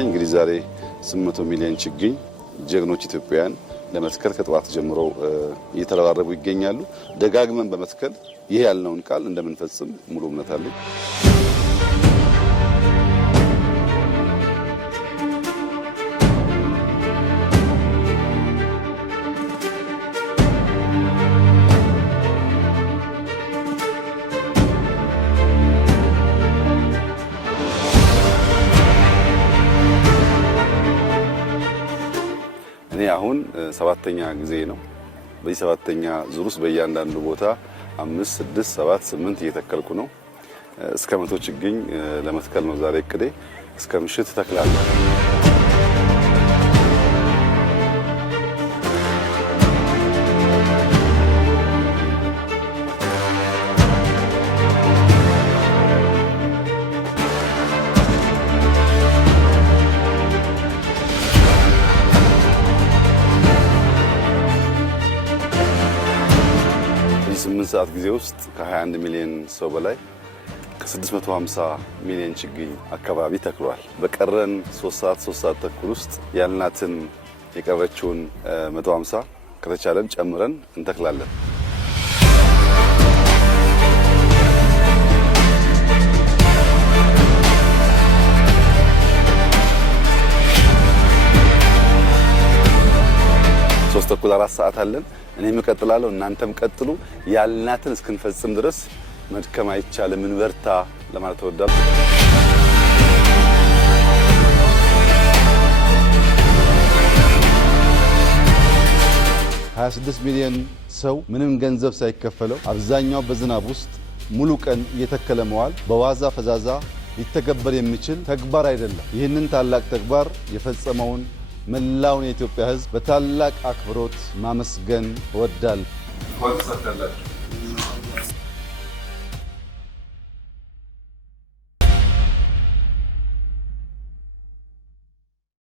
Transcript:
እንግዲህ ዛሬ 800 ሚሊዮን ችግኝ ጀግኖች ኢትዮጵያውያን ለመትከል ከጠዋት ጀምሮ እየተረባረቡ ይገኛሉ። ደጋግመን በመትከል ይሄ ያልነውን ቃል እንደምንፈጽም ሙሉ እምነት አለኝ። እኔ አሁን 7ኛ ጊዜ ነው። በዚህ 7ኛ ዙር ውስጥ በእያንዳንዱ ቦታ 5፣ 6፣ 7፣ 8 እየተከልኩ ነው። እስከ 100 ችግኝ ለመትከል ነው ዛሬ እቅዴ። እስከ ምሽት ተክላለሁ። በ8 ሰዓት ጊዜ ውስጥ ከ21 ሚሊዮን ሰው በላይ ከ650 ሚሊዮን ችግኝ አካባቢ ተክሏል። በቀረን 3 ሰዓት ተኩል ውስጥ ያልናትን የቀረችውን 150 ከተቻለም ጨምረን እንተክላለን። ሶስት ተኩል 4 ሰዓት አለን። እኔም እቀጥላለሁ፣ እናንተም ቀጥሉ። ያልናትን እስክንፈጽም ድረስ መድከም አይቻልም። እንበርታ ለማለት ተወዳለሁ። 26 ሚሊዮን ሰው ምንም ገንዘብ ሳይከፈለው አብዛኛው በዝናብ ውስጥ ሙሉ ቀን እየተከለ መዋል በዋዛ ፈዛዛ ሊተገበር የሚችል ተግባር አይደለም። ይህንን ታላቅ ተግባር የፈጸመውን መላውን የኢትዮጵያ ሕዝብ በታላቅ አክብሮት ማመስገን እወዳለሁ።